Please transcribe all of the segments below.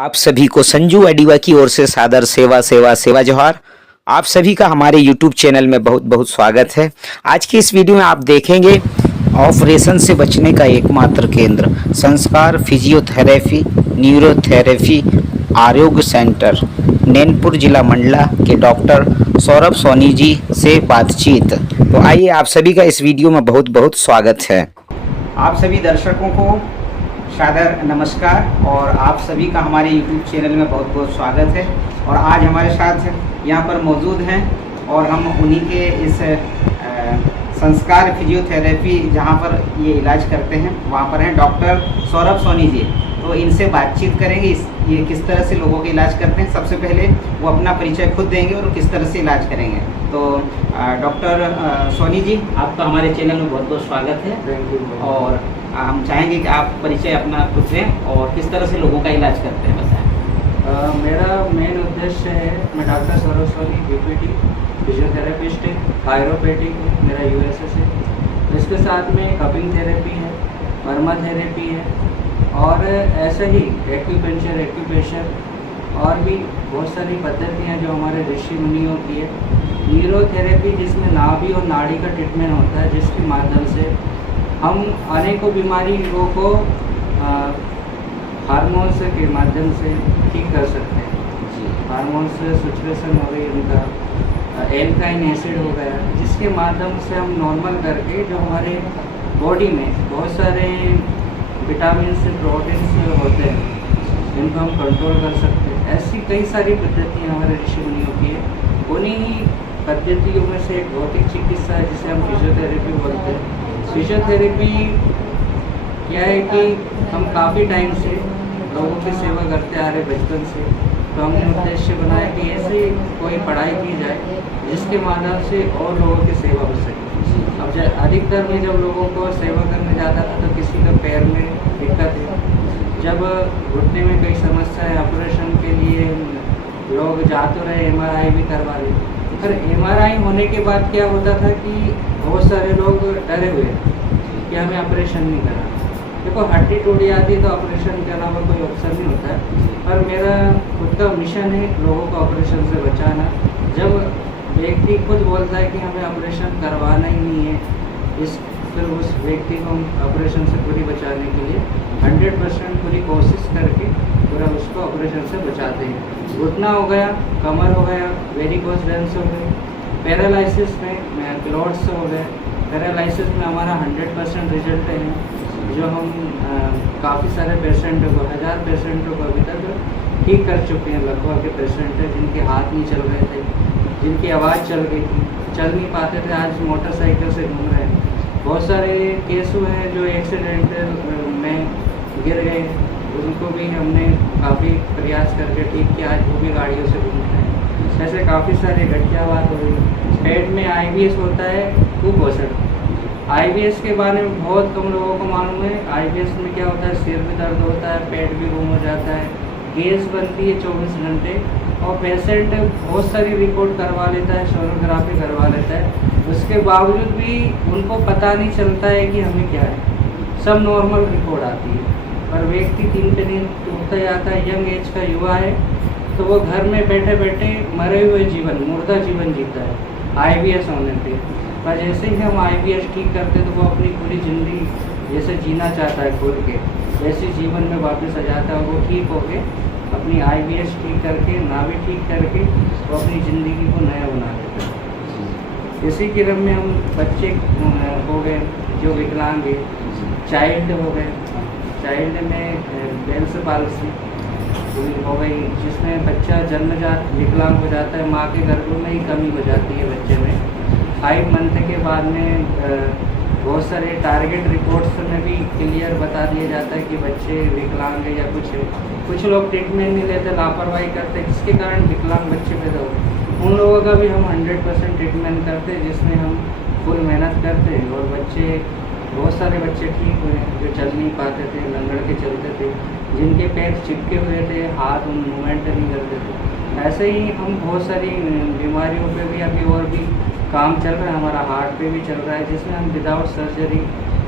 आप सभी को संजू एडिवा की ओर से सादर सेवा सेवा सेवा जोहार। आप सभी का हमारे YouTube चैनल में बहुत बहुत स्वागत है। आज की इस वीडियो में आप देखेंगे ऑपरेशन से बचने का एकमात्र केंद्र संस्कार फिजियोथेरेपी न्यूरोथेरेपी आरोग्य सेंटर नैनपुर जिला मंडला के डॉक्टर सौरभ सोनी जी से बातचीत। तो आइए आप सभी का इस वीडियो में बहुत बहुत स्वागत है। आप सभी दर्शकों को सादर नमस्कार और आप सभी का हमारे YouTube चैनल में बहुत बहुत स्वागत है। और आज हमारे साथ यहाँ पर मौजूद हैं और हम उन्हीं के इस संस्कार फिजियोथेरेपी जहाँ पर ये इलाज करते हैं वहाँ पर हैं डॉक्टर सौरभ सोनी जी। तो इनसे बातचीत करेंगे ये किस तरह से लोगों के इलाज करते हैं। सबसे पहले वो अपना परिचय खुद देंगे और किस तरह से इलाज करेंगे। तो डॉक्टर सोनी जी, आपका हमारे चैनल में बहुत बहुत स्वागत है। Thank you. और हम चाहेंगे कि आप परिचय अपना खुद दें और किस तरह से लोगों का इलाज करते हैं बताएं। मेरा मेन उद्देश्य है, मैं doctor Saurabh Soni BPT physiotherapist है, थायरोपैथिक है मेरा यूएसए से। इसके साथ में कपिंग थेरेपी है, वर्मा थेरेपी है और ऐसे ही एक्यूप्रेशर और भी बहुत सारी पद्धतियाँ जो हमारे ऋषि मुनियों की है। न्यूरोथेरेपी जिसमें नाभि और नाड़ी का ट्रीटमेंट होता है, जिसके माध्यम से हम अनेकों बीमारियों को हार्मोन्स के माध्यम से ठीक कर सकते हैं। हार्मोन्स सिचुएशन हो गई, उनका एल्काइन एसिड हो गया, जिसके माध्यम से हम नॉर्मल करके जो हमारे बॉडी में बहुत सारे विटामिन प्रोटीन्स होते हैं जिनको हम कंट्रोल कर सकते हैं। ऐसी कई सारी पद्धतियाँ हमारे ऋषि मुनियों की है। उन्हीं पद्धतियों में से एक भौतिक चिकित्सा है जिसे हम फिजियोथेरेपी बोलते हैं। फिजियोथेरेपी क्या है कि हम काफ़ी टाइम से लोगों की सेवा करते आ रहे बचपन से, तो हमने उद्देश्य बनाया कि ऐसी कोई पढ़ाई की जाए जिसके माध्यम से और लोगों की सेवा हो सके। अब अधिकतर में जब लोगों को सेवा करने जाता था तो किसी का पैर में दिक्कत है, जब घुटने में कई समस्या है, ऑपरेशन के लिए लोग जा तो रहे, एमआरआई भी करवा रहे। पर एमआरआई होने के बाद क्या होता था कि बहुत सारे लोग डरे हुए कि हमें ऑपरेशन नहीं करना। देखो, हड्डी टूट जाती है तो ऑपरेशन के अलावा कोई ऑप्शन नहीं होता है। पर मेरा खुद का मिशन है लोगों को ऑपरेशन से बचाना। जब व्यक्ति खुद बोलता है कि हमें ऑपरेशन करवाना ही नहीं है, फिर उस व्यक्ति को हम ऑपरेशन से पूरी बचाने के लिए 100% पूरी कोशिश करके पूरा उसको ऑपरेशन से बचाते हैं। घुटना हो गया, कमर हो गया, वेरिकोज वेन्स हो गए, पैरालिसिस में क्लॉट्स हो गए। पैरालिसिस में हमारा 100% रिजल्ट है, जो हम काफ़ी सारे पेशेंटों को 1000 पेशेंटों को अभी तक ठीक कर चुके हैं। लगभग के पेशेंट हैं जिनके हाथ नहीं चल रहे थे, जिनकी आवाज़ चल गई थी, चल नहीं पाते थे, आज मोटरसाइकिल से घूम रहे हैं। बहुत सारे केस हुए हैं जो एक्सीडेंट में गिर गए, उनको भी हमने काफ़ी प्रयास करके ठीक किया, आज वो भी गाड़ियों से घूम रहे हैं। ऐसे काफ़ी सारे घटिया बात हो रही। पेट में IBS होता है, कुपोषण। IBS के बारे में बहुत कम लोगों को मालूम है। IBS में क्या होता है, सिर में दर्द होता है, पेट भी घूम हो जाता है, गैस बनती है 24 घंटे, और पेशेंट बहुत सारी रिपोर्ट करवा लेता है, सोनोग्राफी करवा लेता है, उसके बावजूद भी उनको पता नहीं चलता है कि हमें क्या है। सब नॉर्मल रिपोर्ट आती है, पर व्यक्ति दिन पे दिन टूटता जाता है। यंग एज का युवा है तो वो घर में बैठे बैठे मरे हुए जीवन, मुर्दा जीवन जीता है IBS होने पे। पर जैसे ही हम IBS ठीक करते तो वो अपनी पूरी ज़िंदगी जैसे जीना चाहता है खुल के, वैसे जीवन में वापस आ जाता है। वो ठीक हो के अपनी IBS ठीक करके, नाभि ठीक करके वो अपनी ज़िंदगी को नया बना देता है। इसी क्रम में हम बच्चे हो गए जो विकलांग है, चाइल्ड हो गए, चाइल्ड में बेल्स पाल्सी हो गई, जिसमें बच्चा जन्मजात विकलांग हो जाता है, माँ के गर्भ में ही कमी हो जाती है बच्चे में। 5 मंथ के बाद में बहुत सारे टारगेट रिपोर्ट्स में भी क्लियर बता दिया जाता है कि बच्चे विकलांग है या कुछ है। कुछ लोग ट्रीटमेंट नहीं लेते, लापरवाही करते, जिसके कारण विकलांग बच्चे पैदा होते। उन लोगों का भी हम 100% ट्रीटमेंट करते हैं, जिसमें हम फुल मेहनत करते हैं। और बच्चे, बहुत सारे बच्चे ठीक हुए हैं जो चल नहीं पाते थे, लंगड़ के चलते थे, जिनके पैर चिपके हुए थे, हाथ उन मूवमेंट नहीं करते थे। ऐसे ही हम बहुत सारी बीमारियों पे भी अभी और भी काम चल रहा है। हमारा हार्ट पे भी चल रहा है, जिसमें हम without surgery,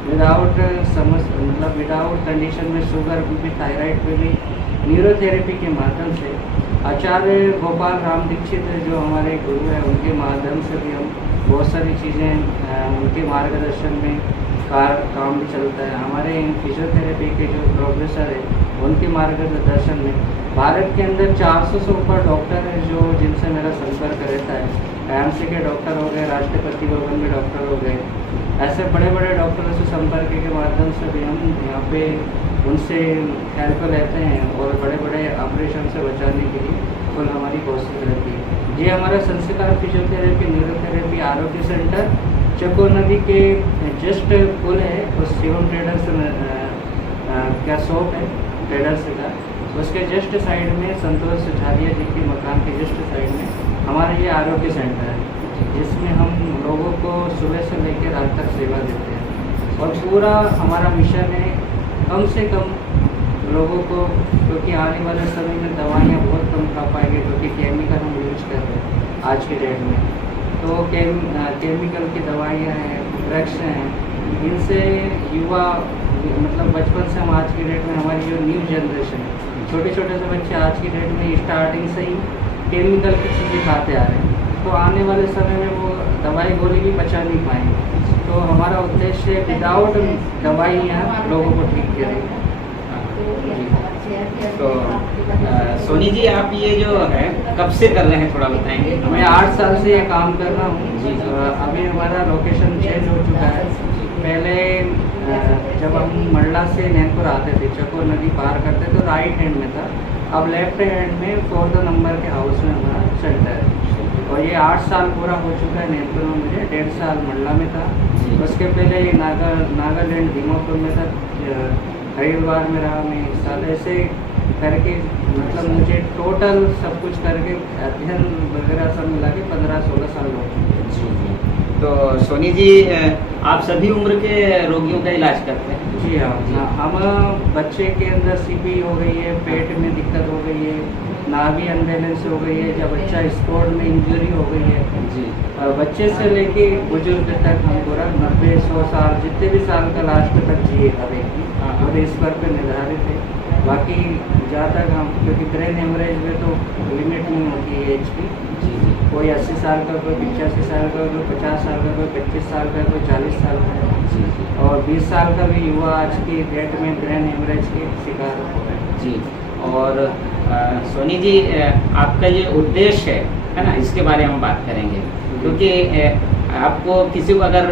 without without condition में शुगर भी, थायराइड पे भी न्यूरोथेरेपी के माध्यम से आचार्य गोपाल राम दीक्षित जो हमारे गुरु हैं उनके माध्यम से भी हम बहुत सारी चीज़ें उनके मार्गदर्शन में काम भी चलता है। हमारे फिजियोथेरेपी के जो प्रोफेसर है उनके मार्गदर्शन में भारत के अंदर 400 से ऊपर डॉक्टर हैं जो जिनसे मेरा संपर्क रहता है। एएमसी के डॉक्टर हो गए, राष्ट्रपति भवन में डॉक्टर हो गए, ऐसे बड़े बड़े डॉक्टरों से संपर्क के माध्यम से भी हम यहाँ पे उनसे हेल्प लेते हैं और बड़े बड़े ऑपरेशन से बचाने के लिए फुल हमारी कोशिश रहती है। ये हमारा संस्कार फिजियोथेरेपी न्यूरोथेरेपी आरोग्य सेंटर चकोर नदी के जस्ट पुल है, उस शिवम ट्रेडर्स क्या शॉप है ट्रेडर्स का, उसके जस्ट साइड में संतोष झालिया जी के मकान के जस्ट साइड में हमारा ये आरोग्य सेंटर है, जिसमें हम लोगों को सुबह से लेकर रात तक सेवा देते हैं। और पूरा हमारा मिशन है कम से कम लोगों को, क्योंकि आने वाले समय में दवाइयाँ बहुत कम खा पाएंगे, क्योंकि केमिकल हम यूज कर रहे हैं आज के डेट में। तो केमिकल की दवाइयाँ हैं, ड्रग्स हैं, इनसे युवा मतलब बचपन से हम आज की डेट में हमारी जो न्यू जनरेशन है, छोटे छोटे से बच्चे आज की डेट में स्टार्टिंग से ही केमिकल की चीज़ें खाते आ रहे हैं, तो आने वाले समय में वो दवाई गोली भी पचा नहीं पाएंगे। तो हमारा उद्देश्य विदाउट दवाइयाँ लोगों को ठीक करें। तो सोनी जी, आप ये जो है कब से कर रहे हैं, थोड़ा बताएंगे? मैं 8 साल से ये काम कर रहा हूँ। अभी हमारा लोकेशन चेंज हो चुका है। पहले जब हम मंडला से नैनपुर आते थे, चकोर नदी पार करते तो राइट हैंड में था, अब लेफ्ट हैंड में 4 नंबर के हाउस में हमारा सेंटर है। और ये 8 साल पूरा हो चुका है नैनपुर में, मुझे 1.5 साल मंडला में था। उसके पहले ये नागालैंड दीमापुर में था, हरिद्वार में रहा मैं 1 साल। ऐसे करके मतलब मुझे टोटल सब कुछ करके अध्ययन वगैरह सब मिला के 15-16 साल हो गए। तो सोनी जी, आप सभी उम्र के रोगियों का इलाज करते हैं? जी हाँ, हम बच्चे के अंदर सीपी हो गई है, पेट में दिक्कत हो गई है, नाभि अनबैलेंस हो गई है, जब बच्चा स्पोर्ट में इंजरी हो गई है जी, बच्चे से लेके बुजुर्ग तक हम पूरा 90-100 साल जितने भी साल का लास्ट तक जिएगा व्यक्ति, और इस पर निर्धारित है। बाकी जहाँ तक हम, क्योंकि ब्रेन हेमरेज में तो लिमिट नहीं होती है एज की, कोई 80 साल का, कोई 85 साल का, कोई 50 साल का, कोई 25 साल का, कोई 40 साल का है, और 20 साल का भी युवा आज की डेट में ब्रेन हेमरेज के शिकार हो रहे हैं। जी। और सोनी जी, आपका ये उद्देश्य है ना, इसके बारे में हम बात करेंगे, क्योंकि आपको किसी को अगर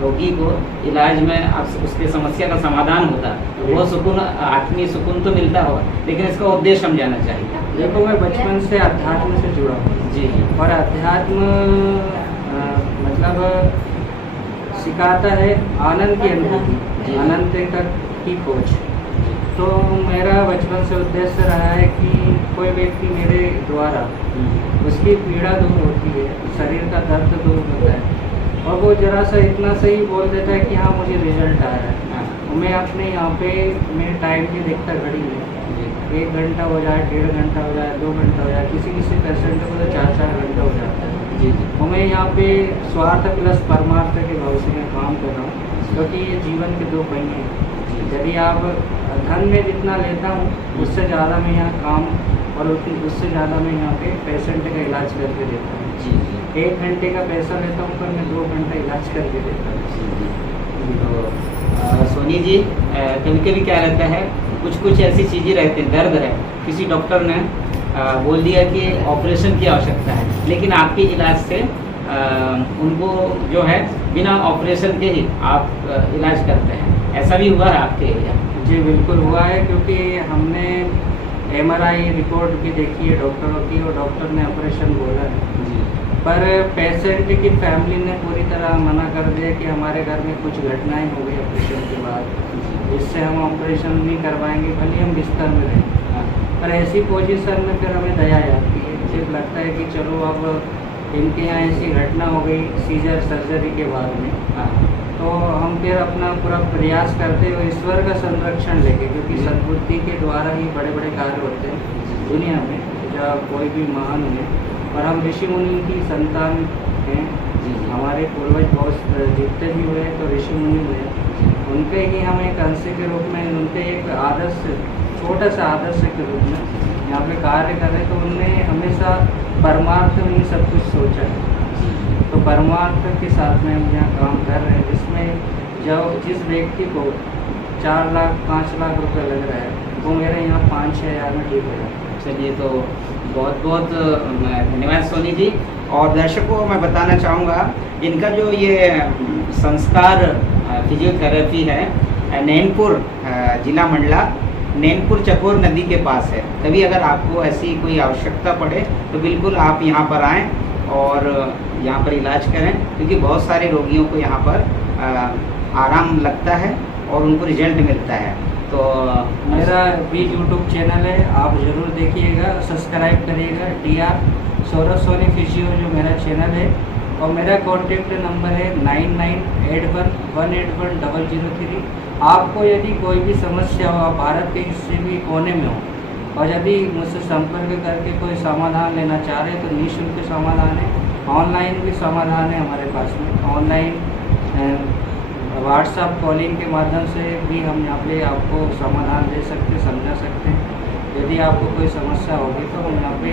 रोगी को इलाज में आप उसकी समस्या का समाधान होता तो वो सुकून, आत्मीय सुकून तो मिलता होगा, लेकिन इसका उद्देश्य हम जानना चाहिए। देखो, मैं बचपन से अध्यात्म से जुड़ा हूँ जी, और अध्यात्म मतलब सिखाता है आनंद की अनुभूति, आनंद तक की खोज। तो मेरा बचपन से उद्देश्य रहा है कि कोई व्यक्ति मेरे द्वारा उसकी पीड़ा दूर होती है, शरीर का दर्द दूर होता है, और वो जरा सा इतना सही बोल देता है कि हाँ मुझे रिजल्ट आ रहा है। मैं अपने यहाँ पे मेरे टाइम की देखता घड़ी में 1 घंटा हो जाए, 1.5 घंटा हो जाए, 2 घंटा हो जाए, किसी किसी पेशेंट को तो 4-4 घंटा हो जाता है। जी, और मैं यहाँ पे स्वार्थ प्लस परमार्थ के भाव से मैं काम कर रहा हूँ, क्योंकि ये जीवन के 2 पहिए हैं। यदि आप धन में जितना लेता हूँ उससे ज़्यादा मैं यहाँ काम, और उससे ज़्यादा मैं यहाँ पे पेशेंट का इलाज करके देता हूँ। जी, 1 घंटे का पैसा लेता हूँ, पर मैं 2 घंटा इलाज करके देता हूँ। तो सोनी जी, कभी कभी क्या रहता है, कुछ कुछ ऐसी चीज़ें रहती हैं, दर्द है, किसी डॉक्टर ने बोल दिया कि ऑपरेशन की आवश्यकता है, लेकिन आपके इलाज से उनको जो है बिना ऑपरेशन के ही आप इलाज करते हैं, ऐसा भी हुआ है आपके एरिया? जी बिल्कुल हुआ है, क्योंकि हमने MRI रिपोर्ट भी देखी है डॉक्टरों की, और डॉक्टर ने ऑपरेशन बोला है जी, पर पेशेंट की फैमिली ने पूरी तरह मना कर दिया कि हमारे घर में कुछ घटनाएं हो गई ऑपरेशन के बाद, इससे हम ऑपरेशन नहीं करवाएंगे, भले हम बिस्तर में रहें। पर ऐसी पोजीशन में फिर हमें दया आती है, सिर्फ लगता है कि चलो अब इनके यहाँ ऐसी घटना हो गई सीजर सर्जरी के बाद में, तो हम फिर अपना पूरा प्रयास करते हुए ईश्वर का संरक्षण लेके, क्योंकि सद्बुद्धि के द्वारा ही बड़े बड़े कार्य होते हैं दुनिया में, जब कोई भी महान हुए, और हम ऋषि मुनि की संतान हैं। हमारे पूर्वज बहुत जितने भी हुए तो ऋषि मुनि हुए, उनके ही हम एक अंश के रूप में, उनके एक आदर्श छोटा सा आदर्श के रूप में यहाँ पे कार्य कर रहे, तो उनने हमेशा परमार्थ में ही सब कुछ सोचा है। तो परमार्थ के साथ में हम यहाँ काम कर रहे हैं, जिसमें जो जिस व्यक्ति को 4 लाख 5 लाख रुपए लग रहा है, वो मेरे यहाँ 5-6 हज़ार में ठीक हो जाता है। चलिए, तो बहुत बहुत धन्यवाद सोनी जी। और दर्शकों को मैं बताना चाहूँगा, इनका जो ये संस्कार फिजियोथेरेपी है नैनपुर जिला मंडला, नैनपुर चकोर नदी के पास है। कभी अगर आपको ऐसी कोई आवश्यकता पड़े तो बिल्कुल आप यहाँ पर आएँ और यहाँ पर इलाज करें, क्योंकि बहुत सारे रोगियों को यहाँ पर आराम लगता है और उनको रिजल्ट मिलता है। तो मेरा भी यूट्यूब चैनल है, आप ज़रूर देखिएगा, सब्सक्राइब करिएगा। DR सौरभ सोनी फिजियो जो मेरा चैनल है, और मेरा कॉन्टेक्ट नंबर है 9981181003। आपको यदि कोई भी समस्या हो, आप भारत के किसी भी कोने में हो, और यदि मुझसे संपर्क करके कोई समाधान लेना चाह रहे हैं, तो निःशुल्क समाधान है, ऑनलाइन भी समाधान है हमारे पास में। ऑनलाइन व्हाट्सएप कॉलिंग के माध्यम से भी हम यहाँ पे आपको समाधान दे सकते हैं, समझा सकते हैं। यदि आपको कोई समस्या होगी तो हम यहाँ पे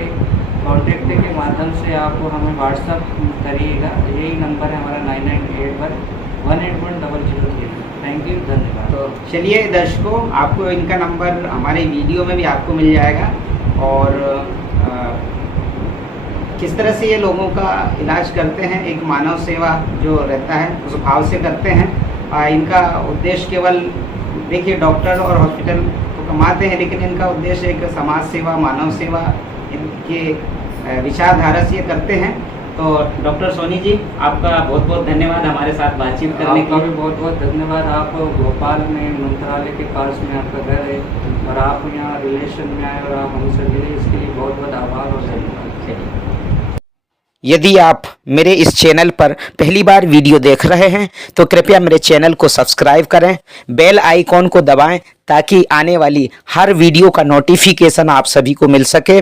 कॉन्टेक्ट के माध्यम से आप हमें व्हाट्सएप करिएगा। यही नंबर है हमारा 9981181003। थैंक यू, धन्यवाद। तो चलिए दर्शकों, आपको इनका नंबर हमारे वीडियो में भी आपको मिल जाएगा। और किस तरह से ये लोगों का इलाज करते हैं, एक मानव सेवा जो रहता है उस भाव से करते हैं। इनका उद्देश्य केवल, देखिए, डॉक्टर और हॉस्पिटल तो कमाते हैं, लेकिन इनका उद्देश्य एक समाज सेवा, मानव सेवा, इनके विचारधारा से ये करते हैं। तो डॉक्टर सोनी जी, आपका बहुत बहुत धन्यवाद हमारे साथ बातचीत करने का के भी लिए। बहुत बहुत धन्यवाद। आप भोपाल में मंत्रालय के पास में आपका घर है, और आप यहाँ रिलेशन में आए और आप हमसे मिले, इसके लिए बहुत बहुत आभार और धन्यवाद। चलिए, यदि आप मेरे इस चैनल पर पहली बार वीडियो देख रहे हैं तो कृपया मेरे चैनल को सब्सक्राइब करें, बेल आइकॉन को दबाएं, ताकि आने वाली हर वीडियो का नोटिफिकेशन आप सभी को मिल सके।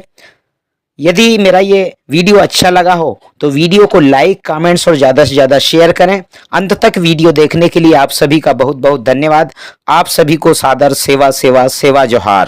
यदि मेरा ये वीडियो अच्छा लगा हो तो वीडियो को लाइक, कमेंट्स और ज़्यादा से ज़्यादा शेयर करें। अंत तक वीडियो देखने के लिए आप सभी का बहुत बहुत धन्यवाद। आप सभी को सादर सेवा सेवा सेवा जोहार।